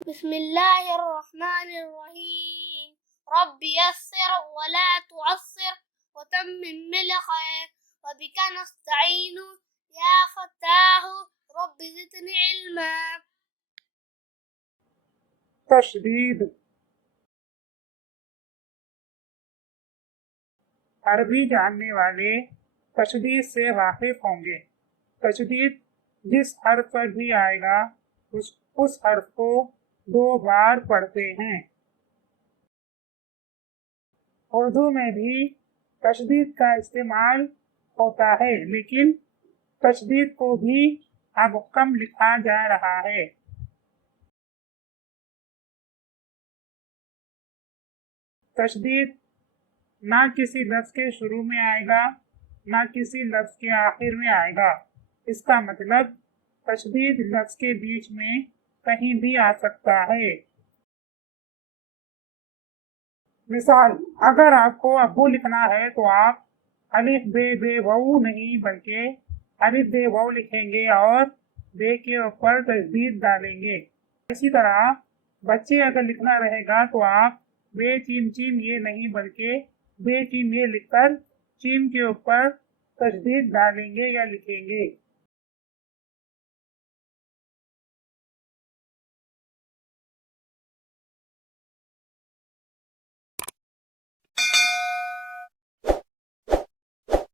बिस्मिल्लाहिर्रहमानिर्रहीम। रब्बि यस्सिर वला तुअस्सिर वतम्मिम बिल खैर वबिका नस्तईनु या फत्ताहु रब्बि ज़िदनी इल्मा। तशदीद। अरबी जानने वाले तशदीद से वाकिफ होंगे। तशदीद जिस हर्फ पर भी आएगा उस हर्फ को 2 बार पढ़ते हैं। उर्दू में भी तशदीद का इस्तेमाल होता है, लेकिन तशदीद को भी अब कम लिखा जा रहा है। तशदीद ना किसी लफ्ज के शुरू में आएगा, ना किसी लफ्ज के आखिर में आएगा। इसका मतलब तशदीद लफ्ज के बीच में कहीं भी आ सकता है। मिसाल, अगर आपको अब्बू लिखना है तो आप अलिफ बे वाऊ नहीं बल्कि अलिफ बे वाऊ लिखेंगे और बे के ऊपर तशदीद डालेंगे। इसी तरह बच्चे अगर लिखना रहेगा तो आप बे चीन चीन ये नहीं बल्कि बे चीन ये लिखकर चीन के ऊपर तशदीद डालेंगे या लिखेंगे।